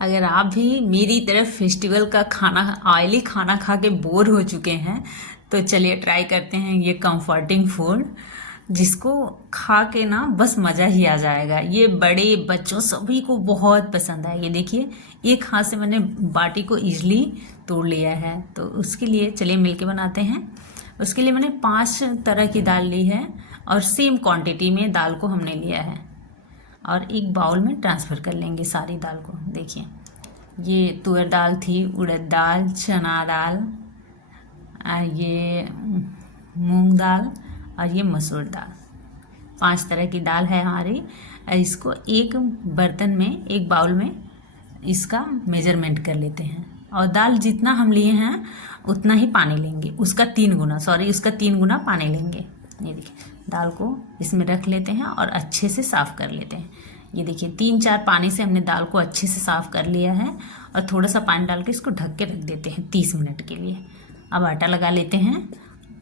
अगर आप भी मेरी तरफ फेस्टिवल का खाना ऑयली खाना खा के बोर हो चुके हैं तो चलिए ट्राई करते हैं ये कंफर्टिंग फूड जिसको खा के ना बस मज़ा ही आ जाएगा। ये बड़े बच्चों सभी को बहुत पसंद है। ये देखिए, एक हाथ से मैंने बाटी को इजली तोड़ लिया है। तो उसके लिए चलिए मिलके बनाते हैं। उसके लिए मैंने 5 तरह की दाल ली है और सेम क्वांटिटी में दाल को हमने लिया है और एक बाउल में ट्रांसफ़र कर लेंगे सारी दाल को। देखिए, ये तुअर दाल थी, उड़द दाल, चना दाल, ये मूंग दाल और ये मसूर दाल। 5 तरह की दाल है हमारी। इसको एक बर्तन में, एक बाउल में इसका मेजरमेंट कर लेते हैं और दाल जितना हम लिए हैं उतना ही पानी लेंगे, उसका 3 गुना पानी लेंगे। ये देखिए, दाल को इसमें रख लेते हैं और अच्छे से साफ़ कर लेते हैं। ये देखिए, 3-4 पानी से हमने दाल को अच्छे से साफ़ कर लिया है और थोड़ा सा पानी डाल के इसको ढक के रख देते हैं 30 मिनट के लिए। अब आटा लगा लेते हैं।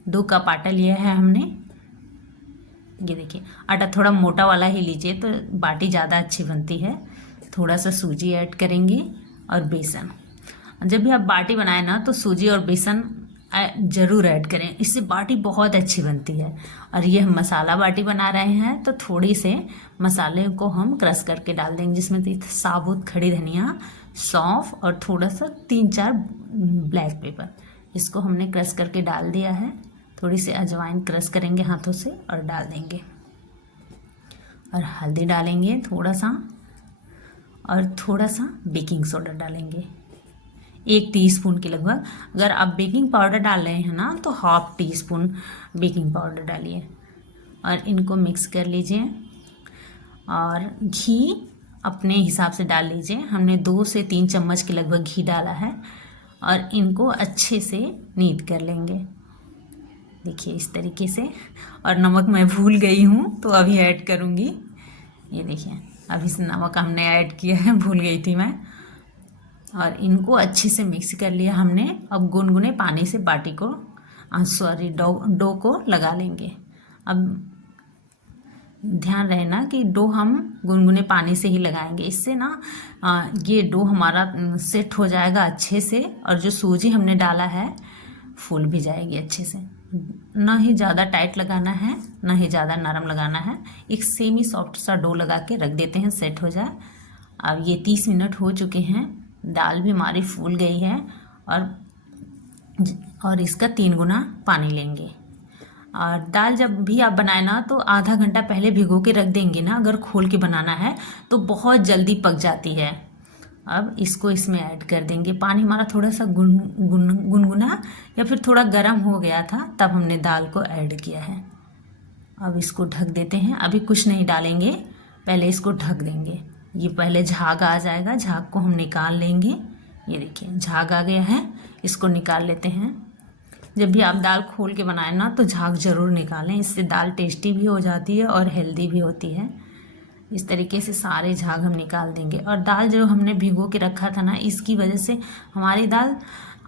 2 कप आटा लिया है हमने। ये देखिए, आटा थोड़ा मोटा वाला ही लीजिए तो बाटी ज़्यादा अच्छी बनती है। थोड़ा सा सूजी ऐड करेंगे और बेसन। जब भी आप बाटी बनाएं ना तो सूजी और बेसन ज़रूर ऐड करें, इससे बाटी बहुत अच्छी बनती है। और ये हम मसाला बाटी बना रहे हैं तो थोड़ी से मसाले को हम क्रश करके डाल देंगे, जिसमें साबुत खड़ी धनिया, सौंफ और थोड़ा सा 3-4 ब्लैक पेपर। इसको हमने क्रश करके डाल दिया है। थोड़ी सी अजवाइन क्रश करेंगे हाथों से और डाल देंगे और हल्दी डालेंगे थोड़ा सा और थोड़ा सा बेकिंग सोडा डालेंगे 1 टीस्पून के लगभग। अगर आप बेकिंग पाउडर डाल रहे हैं ना तो 1/2 टीस्पून बेकिंग पाउडर डालिए और इनको मिक्स कर लीजिए। और घी अपने हिसाब से डाल लीजिए। हमने 2 से 3 चम्मच के लगभग घी डाला है और इनको अच्छे से नीड कर लेंगे। देखिए इस तरीके से। और नमक मैं भूल गई हूँ तो अभी ऐड करूँगी। ये देखिए, अभी से नमक हमने ऐड किया है, भूल गई थी मैं। और इनको अच्छे से मिक्स कर लिया हमने। अब गुनगुने पानी से बाटी को डो को लगा लेंगे। अब ध्यान रहे ना कि डो हम गुनगुने पानी से ही लगाएंगे, इससे ना ये डो हमारा सेट हो जाएगा अच्छे से और जो सूजी हमने डाला है फूल भी जाएगी अच्छे से। ना ही ज़्यादा टाइट लगाना है ना ही ज़्यादा नरम लगाना है। एक सेमी सॉफ्ट सा डो लगा के रख देते हैं, सेट हो जाए। अब ये 30 मिनट हो चुके हैं, दाल भी हमारी फूल गई है और इसका 3 गुना पानी लेंगे। और दाल जब भी आप बनाए ना तो आधा घंटा पहले भिगो के रख देंगे ना, अगर खोल के बनाना है तो बहुत जल्दी पक जाती है। अब इसको इसमें ऐड कर देंगे। पानी हमारा थोड़ा सा गुनगुना या फिर थोड़ा गर्म हो गया था तब हमने दाल को ऐड किया है। अब इसको ढक देते हैं। अभी कुछ नहीं डालेंगे, पहले इसको ढक देंगे। ये पहले झाग आ जाएगा, झाग को हम निकाल लेंगे। ये देखिए झाग आ गया है, इसको निकाल लेते हैं। जब भी आप दाल खोल के बनाएं ना तो झाग ज़रूर निकालें, इससे दाल टेस्टी भी हो जाती है और हेल्दी भी होती है। इस तरीके से सारे झाग हम निकाल देंगे। और दाल जो हमने भिगो के रखा था ना, इसकी वजह से हमारी दाल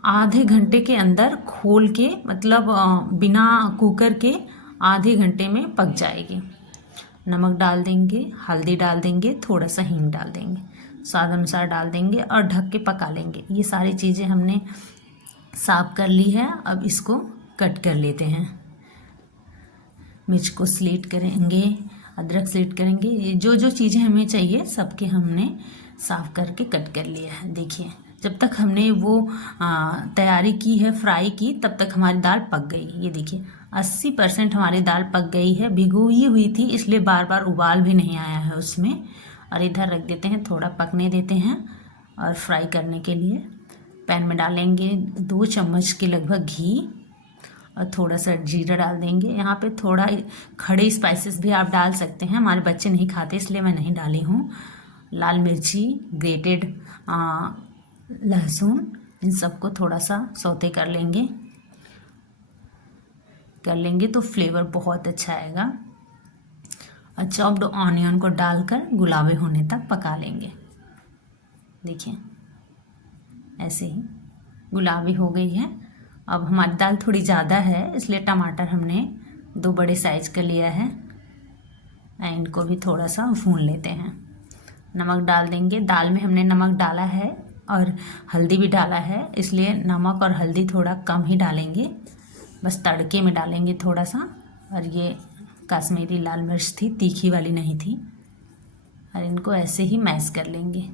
आधे घंटे के अंदर खोल के, मतलब बिना कुकर के आधे घंटे में पक जाएगी। नमक डाल देंगे, हल्दी डाल देंगे, थोड़ा सा हींग डाल देंगे, स्वाद अनुसार डाल देंगे और ढक के पका लेंगे। ये सारी चीज़ें हमने साफ कर ली है। अब इसको कट कर लेते हैं। मिर्च को स्लीट करेंगे, अदरक स्लीट करेंगे। ये जो जो चीज़ें हमें चाहिए सबके हमने साफ करके कट कर लिया है। देखिए, जब तक हमने वो तैयारी की है फ्राई की, तब तक हमारी दाल पक गई। ये देखिए 80% हमारी दाल पक गई है। भिगोई हुई थी इसलिए बार बार उबाल भी नहीं आया है उसमें। और इधर रख देते हैं, थोड़ा पकने देते हैं। और फ्राई करने के लिए पैन में डालेंगे 2 चम्मच के लगभग घी और थोड़ा सा जीरा डाल देंगे। यहाँ पे थोड़ा खड़े स्पाइसेस भी आप डाल सकते हैं, हमारे बच्चे नहीं खाते इसलिए मैं नहीं डाली हूँ। लाल मिर्ची, ग्रेटेड लहसुन, इन सबको थोड़ा सा सौते कर लेंगे तो फ्लेवर बहुत अच्छा आएगा। और चॉप्ड ऑनियन को डालकर गुलाबी होने तक पका लेंगे। देखिए ऐसे ही गुलाबी हो गई है। अब हमारी दाल थोड़ी ज़्यादा है इसलिए टमाटर हमने 2 बड़े साइज का लिया है। इनको भी थोड़ा सा भून लेते हैं। नमक डाल देंगे। दाल में हमने नमक डाला है और हल्दी भी डाला है, इसलिए नमक और हल्दी थोड़ा कम ही डालेंगे, बस तड़के में डालेंगे थोड़ा सा। और ये कश्मीरी लाल मिर्च थी, तीखी वाली नहीं थी। और इनको ऐसे ही मैश कर लेंगे।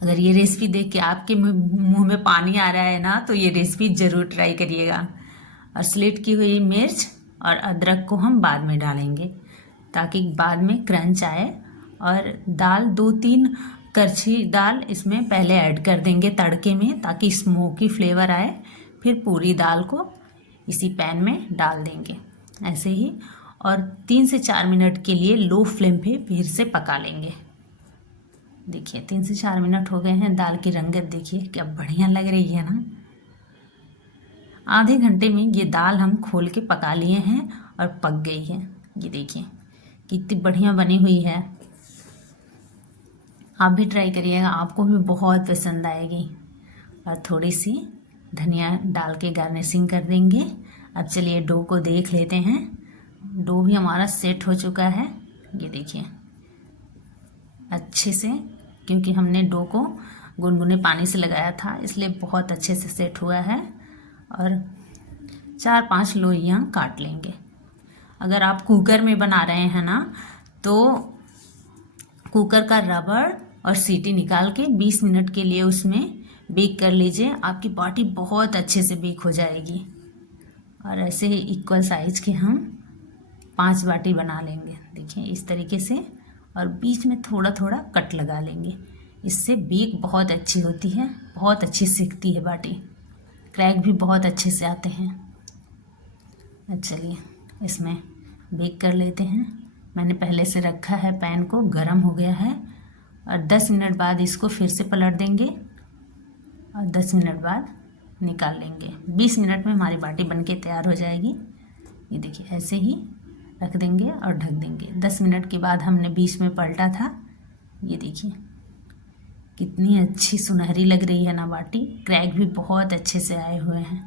अगर ये रेसिपी देख के आपके मुंह में पानी आ रहा है ना, तो ये रेसिपी ज़रूर ट्राई करिएगा। और स्लिट की हुई मिर्च और अदरक को हम बाद में डालेंगे, ताकि बाद में क्रंच आए। और दाल 2-3 करछी दाल इसमें पहले ऐड कर देंगे तड़के में, ताकि स्मोकी फ्लेवर आए। फिर पूरी दाल को इसी पैन में डाल देंगे ऐसे ही, और 3 से 4 मिनट के लिए लो फ्लेम पे फिर से पका लेंगे। देखिए 3 से 4 मिनट हो गए हैं। दाल की रंगत देखिए क्या बढ़िया लग रही है ना। आधे घंटे में ये दाल हम खोल के पका लिए हैं और पक गई है। ये देखिए कितनी बढ़िया बनी हुई है। आप भी ट्राई करिएगा, आपको भी बहुत पसंद आएगी। और थोड़ी सी धनिया डाल के गार्निशिंग कर देंगे। अब चलिए डो को देख लेते हैं। डो भी हमारा सेट हो चुका है, ये देखिए अच्छे से, क्योंकि हमने डो को गुनगुने पानी से लगाया था, इसलिए बहुत अच्छे से सेट हुआ है। और 4-5 लोइयाँ काट लेंगे। अगर आप कुकर में बना रहे हैं ना, तो कुकर का रबर और सीटी निकाल के 20 मिनट के लिए उसमें बेक कर लीजिए। आपकी बाटी बहुत अच्छे से बेक हो जाएगी। और ऐसे ही इक्वल साइज के हम 5 बाटी बना लेंगे, देखिए इस तरीके से। और बीच में थोड़ा थोड़ा कट लगा लेंगे, इससे बेक बहुत अच्छी होती है, बहुत अच्छी सिकती है बाटी। क्रैक भी बहुत अच्छे से आते हैं। चलिए इसमें बेक कर लेते हैं। मैंने पहले से रखा है पैन को, गरम हो गया है। और 10 मिनट बाद इसको फिर से पलट देंगे और 10 मिनट बाद निकाल लेंगे। 20 मिनट में हमारी बाटी बनके तैयार हो जाएगी। ये देखिए ऐसे ही रख देंगे और ढक देंगे। 10 मिनट के बाद हमने बीच में पलटा था। ये देखिए कितनी अच्छी सुनहरी लग रही है ना बाटी। क्रैक भी बहुत अच्छे से आए हुए हैं।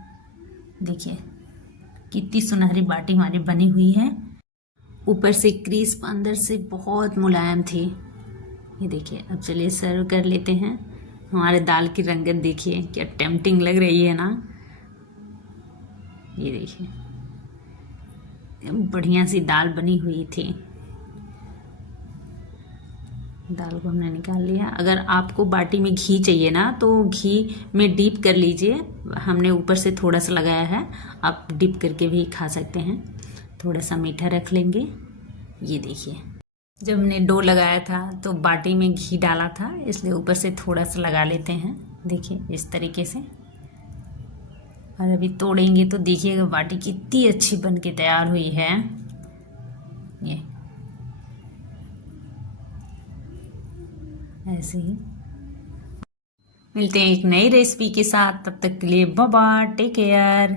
देखिए कितनी सुनहरी बाटी हमारी बनी हुई है। ऊपर से क्रिस्प, अंदर से बहुत मुलायम थी। ये देखिए अब चलिए सर्व कर लेते हैं। हमारे दाल की रंगत देखिए क्या टेम्पटिंग लग रही है ना। ये देखिए बढ़िया सी दाल बनी हुई थी। दाल को हमने निकाल लिया। अगर आपको बाटी में घी चाहिए ना, तो घी में डीप कर लीजिए। हमने ऊपर से थोड़ा सा लगाया है, आप डिप करके भी खा सकते हैं। थोड़ा सा मीठा रख लेंगे। ये देखिए जब हमने डो लगाया था तो बाटी में घी डाला था, इसलिए ऊपर से थोड़ा सा लगा लेते हैं। देखिए इस तरीके से। और अभी तोड़ेंगे तो देखिएगा बाटी कितनी अच्छी बन के तैयार हुई है। ये ऐसे ही मिलते हैं एक नई रेसिपी के साथ। तब तक के लिए bye bye, take care,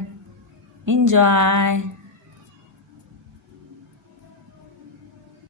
enjoy.